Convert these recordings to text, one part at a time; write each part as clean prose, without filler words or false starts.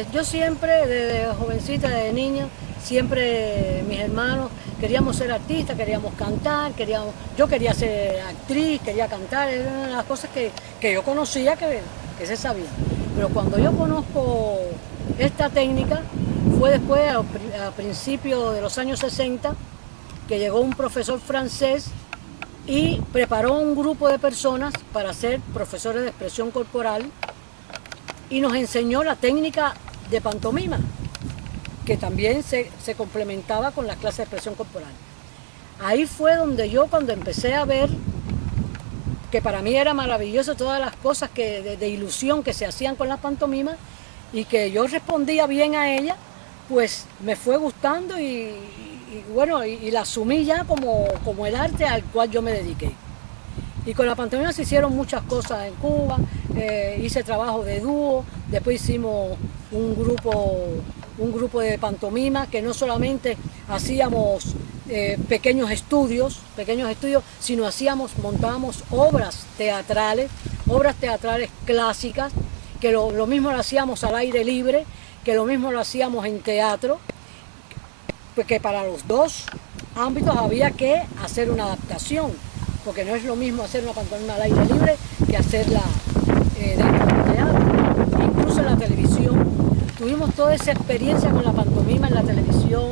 Pues yo siempre, desde jovencita, desde niña, siempre mis hermanos queríamos ser artistas, queríamos cantar, yo quería ser actriz, quería cantar, eran las cosas que yo conocía, que se sabían. Pero cuando yo conozco esta técnica, fue después, a principios de los años 60, que llegó un profesor francés y preparó un grupo de personas para ser profesores de expresión corporal y nos enseñó la técnica de pantomima, que también se complementaba con las clases de expresión corporal. Ahí fue donde yo, cuando empecé a ver que para mí era maravilloso todas las cosas de ilusión que se hacían con las pantomimas y que yo respondía bien a ellas, pues me fue gustando y la asumí ya como el arte al cual yo me dediqué. Y con la pantomima se hicieron muchas cosas en Cuba, hice trabajo de dúo, después hicimos un grupo de pantomima que no solamente hacíamos pequeños estudios, sino montábamos obras teatrales clásicas, que lo mismo lo hacíamos al aire libre, que lo mismo lo hacíamos en teatro, porque para los dos ámbitos había que hacer una adaptación, porque no es lo mismo hacer una pantomima al aire libre que hacerla dentro del teatro. Incluso en la televisión tuvimos toda esa experiencia con la pantomima en la televisión,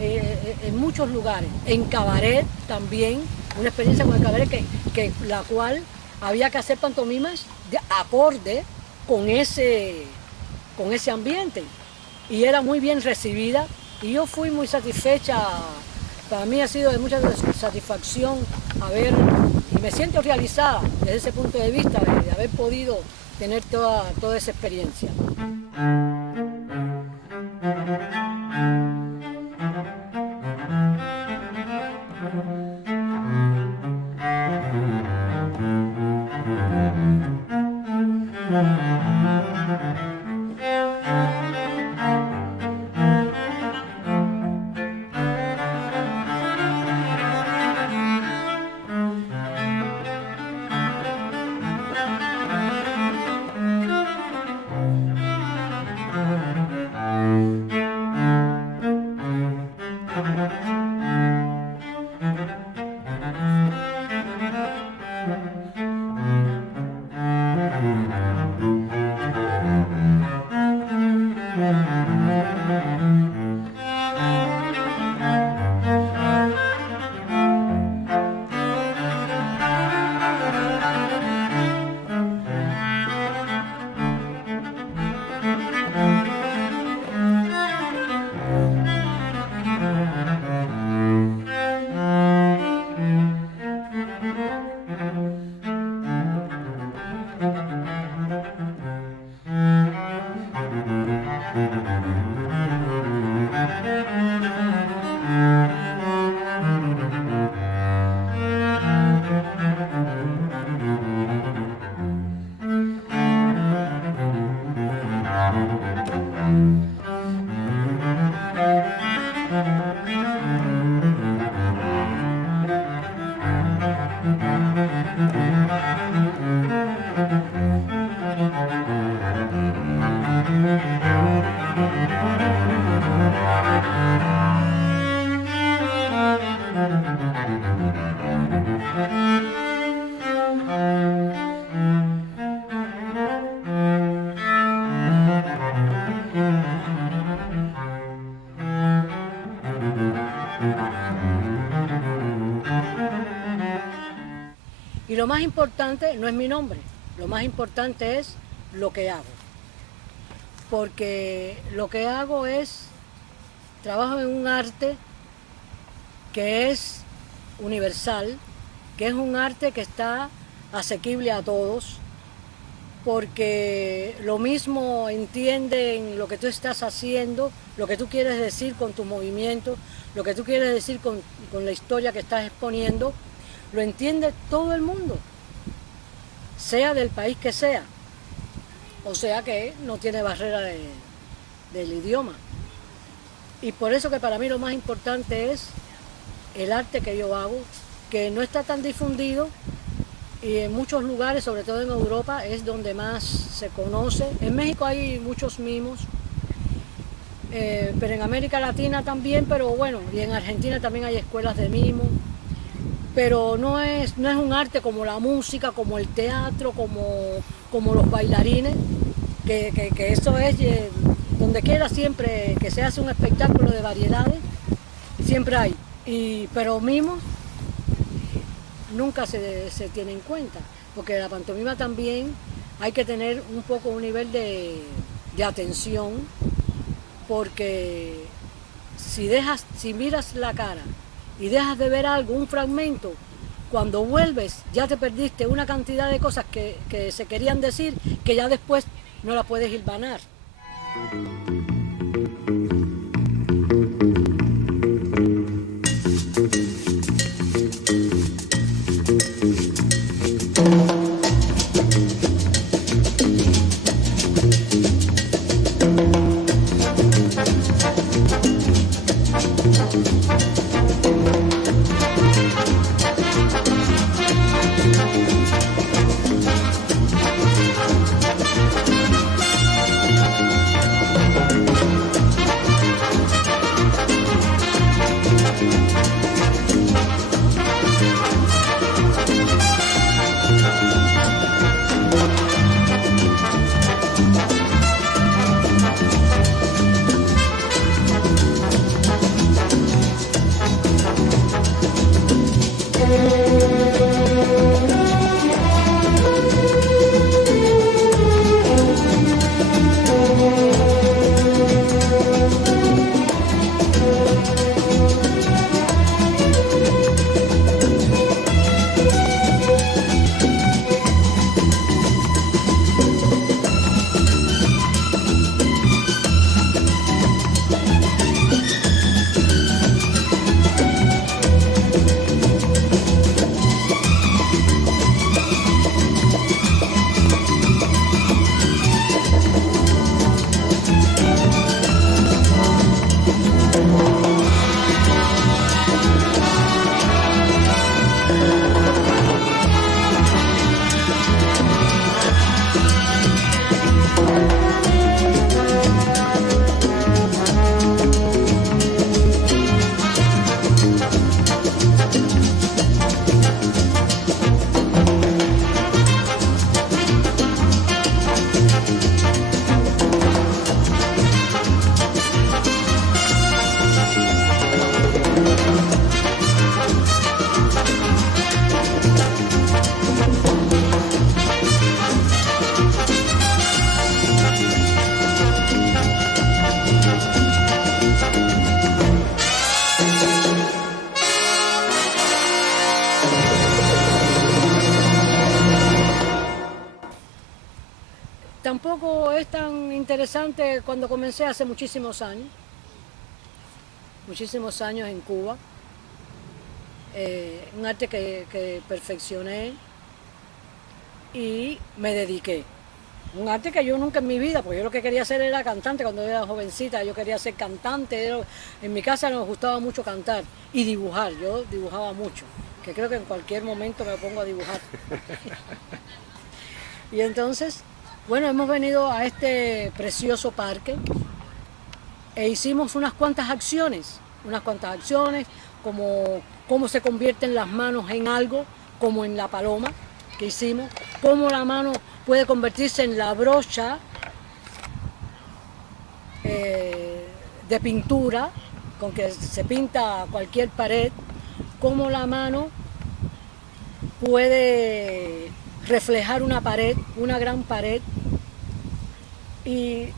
en muchos lugares. En cabaret también, una experiencia con el cabaret la cual había que hacer pantomimas de acorde con ese ambiente, y era muy bien recibida y yo fui muy satisfecha. Para mí ha sido de mucha satisfacción y me siento realizada desde ese punto de vista de haber podido tener toda esa experiencia. Y lo más importante no es mi nombre, lo más importante es lo que hago. Porque lo que hago trabajo en un arte que es universal, que es un arte que está asequible a todos, porque lo mismo entienden lo que tú estás haciendo, lo que tú quieres decir con tus movimientos, lo que tú quieres decir con la historia que estás exponiendo, lo entiende todo el mundo, sea del país que sea. O sea que no tiene barrera del idioma. Y por eso que para mí lo más importante es el arte que yo hago, que no está tan difundido, y en muchos lugares, sobre todo en Europa, es donde más se conoce. En México hay muchos mimos, pero en América Latina también, pero bueno, y en Argentina también hay escuelas de mimo, pero no es un arte como la música, como el teatro, como los bailarines, que eso es, donde quiera siempre que se hace un espectáculo de variedades, siempre hay, pero mimos nunca se tiene en cuenta, porque la pantomima también hay que tener un poco un nivel de atención, porque si miras la cara y dejas de ver algo, un fragmento, cuando vuelves ya te perdiste una cantidad de cosas que se querían decir, que ya después no la puedes hilvanar. Tampoco es tan interesante cuando comencé hace muchísimos años en Cuba, un arte que perfeccioné y me dediqué. Un arte que yo nunca en mi vida, porque yo lo que quería hacer era cantante cuando yo era jovencita, yo quería ser cantante, en mi casa nos gustaba mucho cantar y dibujar, yo dibujaba mucho, que creo que en cualquier momento me pongo a dibujar. Y entonces, bueno, hemos venido a este precioso parque e hicimos unas cuantas acciones, como cómo se convierten las manos en algo, como en la paloma que hicimos, cómo la mano puede convertirse en la brocha de pintura con que se pinta cualquier pared, cómo la mano puede reflejar una pared, una gran pared, y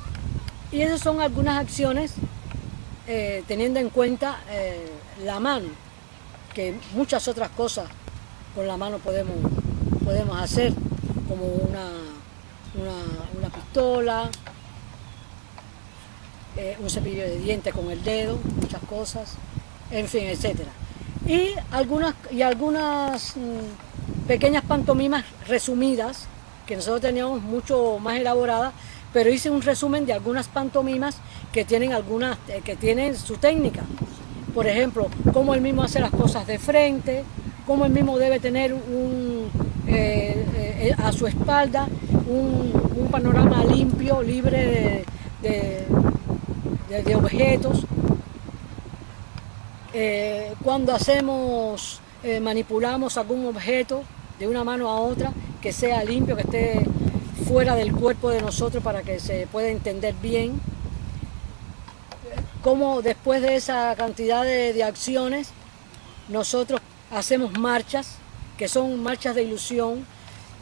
esas son algunas acciones teniendo en cuenta la mano, que muchas otras cosas con la mano podemos hacer, como una pistola, un cepillo de dientes con el dedo, muchas cosas, en fin, etcétera. Y algunas pequeñas pantomimas resumidas, que nosotros teníamos mucho más elaboradas, pero hice un resumen de algunas pantomimas que tienen su técnica. Por ejemplo, cómo él mismo hace las cosas de frente, cómo él mismo debe tener a su espalda un panorama limpio, libre de objetos. Cuando manipulamos algún objeto de una mano a otra, que sea limpio, que esté fuera del cuerpo de nosotros para que se pueda entender bien. Como después de esa cantidad de acciones, nosotros hacemos marchas, que son marchas de ilusión,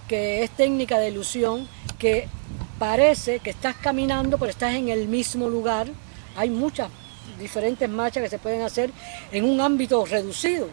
que es técnica de ilusión, que parece que estás caminando, pero estás en el mismo lugar. Hay muchas diferentes marchas que se pueden hacer en un ámbito reducido.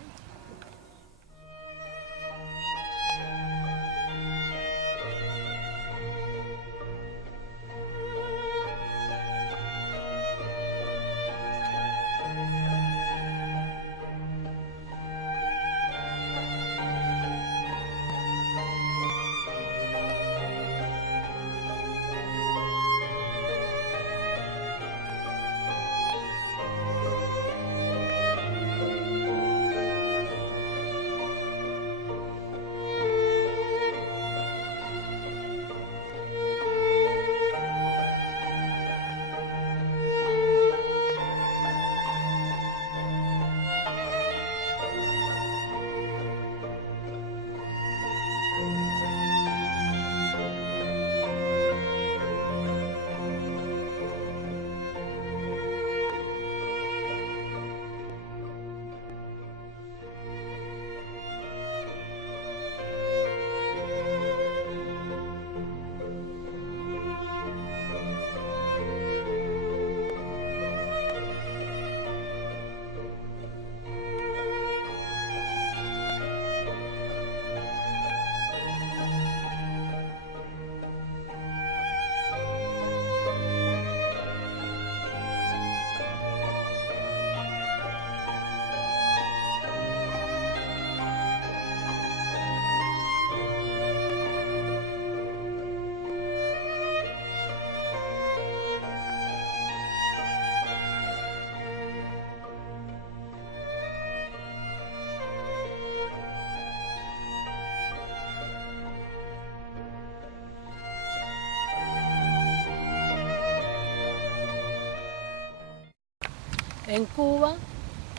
En Cuba,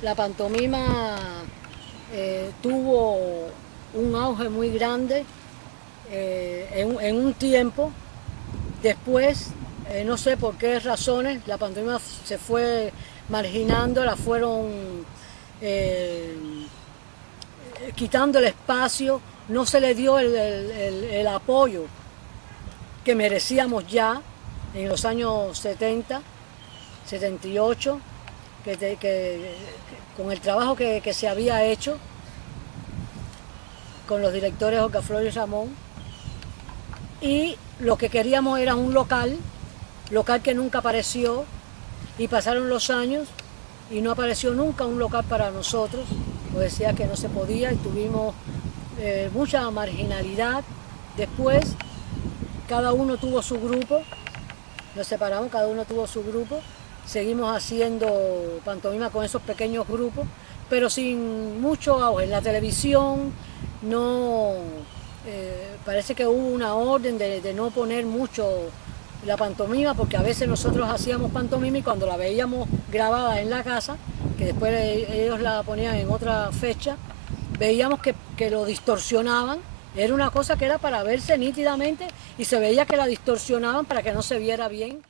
la pantomima tuvo un auge muy grande en un tiempo. Después, no sé por qué razones, la pantomima se fue marginando, la fueron quitando el espacio, no se le dio el apoyo que merecíamos ya en los años 70, 78, con el trabajo que se había hecho con los directores Olga Flor y Ramón, y lo que queríamos era un local que nunca apareció, y pasaron los años y no apareció nunca un local para nosotros, pues decía que no se podía y tuvimos mucha marginalidad. Después cada uno tuvo su grupo, nos separamos, cada uno tuvo su grupo, seguimos haciendo pantomima con esos pequeños grupos, pero sin mucho auge. En la televisión no, parece que hubo una orden de no poner mucho la pantomima, porque a veces nosotros hacíamos pantomima y cuando la veíamos grabada en la casa, que después ellos la ponían en otra fecha, veíamos que lo distorsionaban. Era una cosa que era para verse nítidamente y se veía que la distorsionaban para que no se viera bien.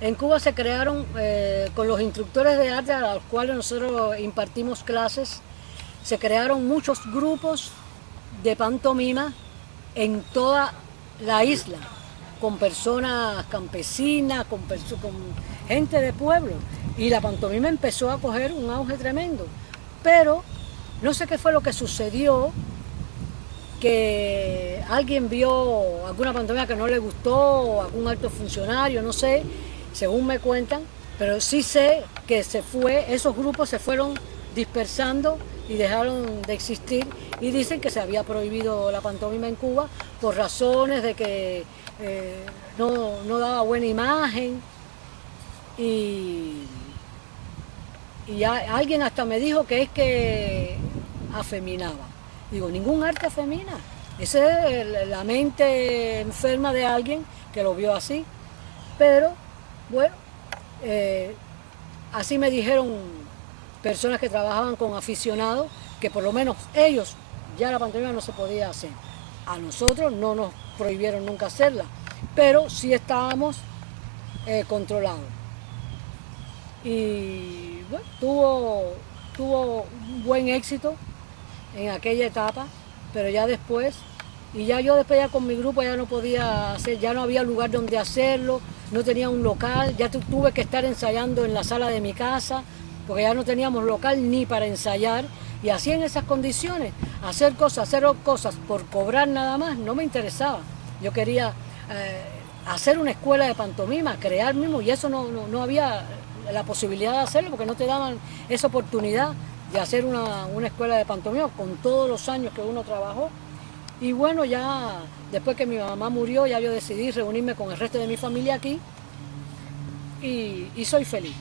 En Cuba se crearon, con los instructores de arte a los cuales nosotros impartimos clases, se crearon muchos grupos de pantomima en toda la isla, con personas campesinas, con gente de pueblo, y la pantomima empezó a coger un auge tremendo. Pero no sé qué fue lo que sucedió, que alguien vio alguna pantomima que no le gustó, o algún alto funcionario, no sé, según me cuentan, pero sí sé que esos grupos se fueron dispersando y dejaron de existir, y dicen que se había prohibido la pantomima en Cuba por razones de que no daba buena imagen, y alguien hasta me dijo que es que afeminaba. Digo, ningún arte afemina. Esa es la mente enferma de alguien que lo vio así. Pero, bueno, Así me dijeron personas que trabajaban con aficionados, que por lo menos ellos, ya la pantomima no se podía hacer. A nosotros no nos prohibieron nunca hacerla, pero sí estábamos controlados. Y bueno, tuvo un buen éxito en aquella etapa, pero ya después, y ya yo después ya con mi grupo ya no podía hacer, ya no había lugar donde hacerlo, no tenía un local, ya tuve que estar ensayando en la sala de mi casa, porque ya no teníamos local ni para ensayar, y así en esas condiciones, hacer cosas por cobrar nada más, no me interesaba. Yo quería hacer una escuela de pantomima, crear mismo, y eso no había la posibilidad de hacerlo, porque no te daban esa oportunidad de hacer una escuela de pantomima con todos los años que uno trabajó. Y bueno, ya después que mi mamá murió, ya yo decidí reunirme con el resto de mi familia aquí y soy feliz.